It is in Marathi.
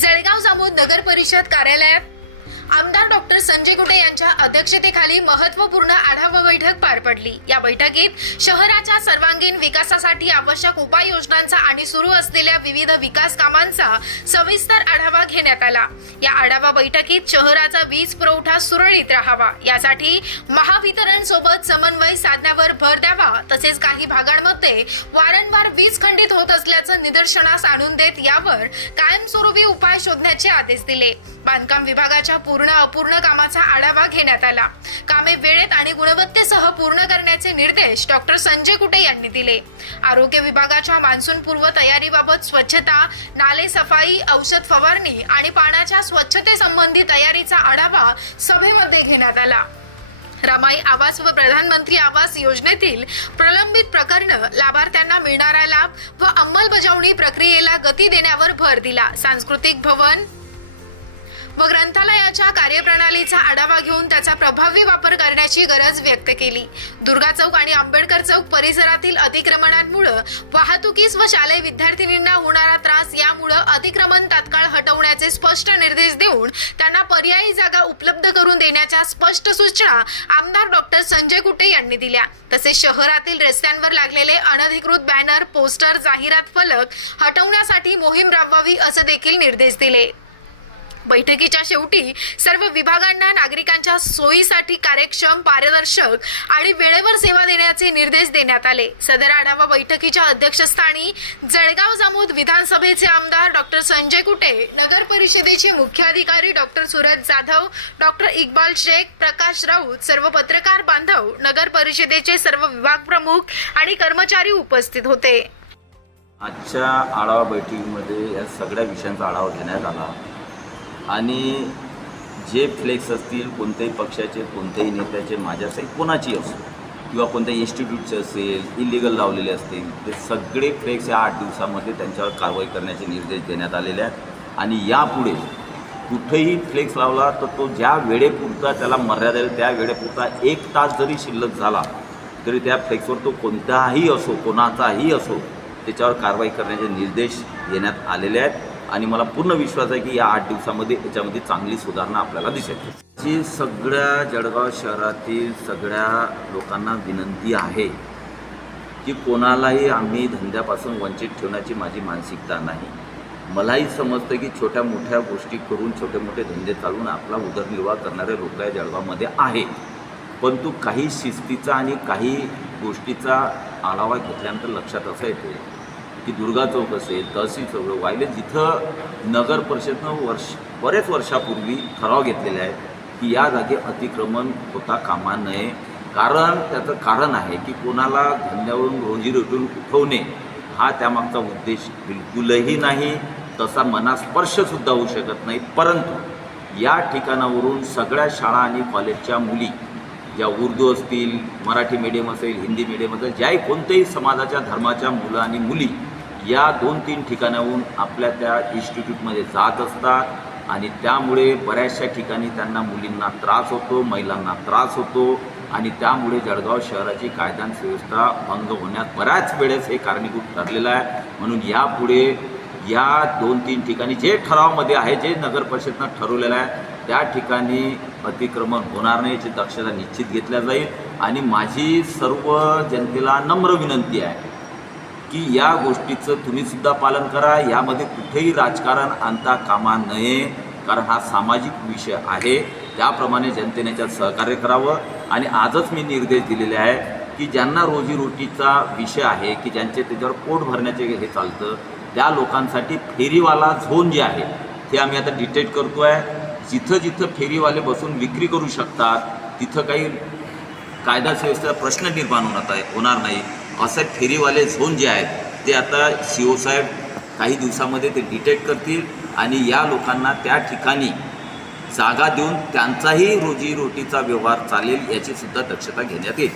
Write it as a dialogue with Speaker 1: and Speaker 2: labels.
Speaker 1: जळगाव जामोद नगर परिषद कार्यालयात आमदार डॉक्टर संजय गुटे यांच्या अध्यक्षतेखाली महत्त्वपूर्ण आढावा बैठक पार पडली. या बैठकीत शहराच्या सर्वांगीण विकासासाठी आवश्यक उपाययोजनांचा आणि सुरू असलेल्या विविध विकास कामांचा सविस्तर आढावा घेण्यात आला. या आढावा बैठकीत शहराचा वीज पुरवठा सुरळीत राहावा. यासाठी महावितरण सोबत समन्वय साधण्यावर भर द्यावा. तसेच काही भागांमध्ये वारंवार वीज खंडित होत असल्याचं निदर्शनास आणून देत यावर कायमस्वरूपी उपाय शोधण्याचे आदेश दिले. बांधकाम विभागाच्या पूर्ण पूर्ण अपूर्ण कामाचा आढावा घेण्यात आला. कामे वेळेत आणि गुणवत्तेसह पूर्ण करण्याचे निर्देश डॉक्टर संजय कुटे यांनी दिले. आरोग्य विभागाच्या मान्सून पूर्व तयारीबाबत स्वच्छता नाले सफाई औषध फवारणी आणि पाण्याच्या स्वच्छतेसंबंधी तयारीचा आढावा सभेमध्ये घेण्यात आला. रमाई आवास व प्रधानमंत्री आवास योजनेतील प्रलंबित प्रकरण लाभार्थ्यांना मिळणारा लाभ व अंमलबजावणी प्रक्रियेला गती देण्यावर भर दिला. सांस्कृतिक भवन व ग्रंथालयाच्या कार्यप्रणालीचा आढावा घेऊन त्याचा प्रभावी वापर करण्याची गरज व्यक्त केली. दुर्गा चौक आणि आंबेडकर चौक परिसरातील अतिक्रमणांमुळे वाहतुकीस व शालेय विद्यार्थिनींना होणारा त्रास यामुळे अतिक्रमण तात्काळ हटवण्याचे स्पष्ट निर्देश देऊन त्यांना पर्यायी जागा उपलब्ध करून देण्याच्या स्पष्ट सूचना आमदार डॉक्टर संजय कुटे यांनी दिल्या. तसेच शहरातील रस्त्यांवर लागलेले अनधिकृत बॅनर पोस्टर जाहिरात फलक हटवण्यासाठी मोहीम राबवावी असे देखील निर्देश दिले. बैठकीच्या शेवटी सर्व विभागांना नागरिकांच्या सोयीसाठी कार्यक्षम पारदर्शक आणि वेळेवर सेवा देण्याचे निर्देश देण्यात आले. सदर आढावा बैठकीच्या अध्यक्षस्थानी जळगाव जामोद विधानसभेचे आमदार डॉक्टर संजय कुटे नगर परिषदेचे मुख्याधिकारी डॉक्टर सुरज जाधव डॉक्टर इक्बाल शेख प्रकाश राऊत सर्व पत्रकार बांधव नगर परिषदेचे सर्व विभाग प्रमुख आणि कर्मचारी उपस्थित होते.
Speaker 2: आजच्या आढावा बैठकीमध्ये या सगळ्या विषयांचा आढावा घेण्यात आला. आणि जे फ्लेक्स असतील कोणत्याही पक्षाचे कोणत्याही नेत्याचे माझ्यासाठी कोणाची असो किंवा कोणत्या इन्स्टिट्यूटचे असेल इलिगल लावलेले असतील ते सगळे फ्लेक्स या आठ दिवसामध्ये त्यांच्यावर कारवाई करण्याचे निर्देश देण्यात आलेले आहेत. आणि यापुढे कुठेही फ्लेक्स लावला तर तो ज्या वेळेपुरता त्याला मर्यादा येईल त्या वेळेपुरता एक तास जरी शिल्लक झाला तरी त्या फ्लेक्सवर तो कोणताही असो कोणाचाही असो त्याच्यावर कारवाई करण्याचे निर्देश देण्यात आलेले आहेत. आणि मला पूर्ण विश्वास आहे की या आठ दिवसामध्ये याच्यामध्ये चांगली सुधारणा आपल्याला दिसेल. जी सगळ्या जळगाव शहरातील सगळ्या लोकांना विनंती आहे की कोणालाही आम्ही धंद्यापासून वंचित ठेवण्याची माझी मानसिकता नाही. मलाही समजतं की छोट्या मोठ्या गोष्टी करून छोटे मोठे धंदे चालवून आपला उदरनिर्वाह करणारे लोक या जळगावमध्ये आहे परंतु काही शिस्तीचा आणि काही गोष्टीचा आढावा घेतल्यानंतर लक्षात असं येते की दुर्गा चौक असेल तहसील चौक वाहिले जिथं नगर परिषदनं वर्ष बरेच वर्षापूर्वी ठराव घेतलेले आहे की या जागे अतिक्रमण होता कामा नये. कारण त्याचं कारण आहे की कोणाला धंद्यावरून रोजीरोटीतून उठवणे हा त्यामागचा उद्देश बिलकुलही नाही. तसा मनास्पर्शसुद्धा होऊ शकत नाही. परंतु या ठिकाणावरून सगळ्या शाळा आणि कॉलेजच्या मुली ज्या उर्दू असतील मराठी मीडियम असेल हिंदी मीडियम असेल ज्याही कोणत्याही समाजाच्या धर्माच्या मुलं आणि मुली या दोन तीन ठिकाणाहून आपल्या त्या इन्स्टिट्यूटमध्ये जात असतात आणि त्यामुळे बऱ्याचशा ठिकाणी त्यांना मुलींना त्रास होतो महिलांना त्रास होतो आणि त्यामुळे जळगाव शहराची कायदा सुव्यवस्था भंग होण्यात बऱ्याच वेळेस हे कारणीभूत ठरलेलं आहे. म्हणून यापुढे या दोन तीन ठिकाणी जे ठरावामध्ये आहे जे नगर परिषदनं ठरवलेलं आहे त्या ठिकाणी अतिक्रमण होणार नाही याची दक्षता निश्चित घेतल्या जाईल. आणि माझी सर्व जनतेला नम्र विनंती आहे की या गोष्टीचं तुम्हीसुद्धा पालन करा. यामध्ये कुठेही राजकारण आणता कामा नये कारण हा सामाजिक विषय आहे. त्याप्रमाणे जनतेने याच्यात सहकार्य करावं. आणि आजच मी निर्देश दिलेले आहे की ज्यांना रोजीरोटीचा विषय आहे की ज्यांचे त्याच्यावर पोट भरण्याचे हे चालतं त्या लोकांसाठी फेरीवाला झोन जे आहे ते आम्ही आता डिटेक्ट करतो आहे जिथं जिथं फेरीवाले बसून विक्री करू शकतात तिथं काही कायदा सुव्यवस्थेचा प्रश्न निर्माण होणार आहे होणार नाही. असे फेरीवाले झोन जे आहेत ते आता सी ओ साहेब काही दिवसामध्ये ते डिटेक्ट करतील आणि या लोकांना त्या ठिकाणी जागा देऊन त्यांचाही रोजीरोटीचा व्यवहार चालेल याची सुद्धा दक्षता घेण्यात येईल.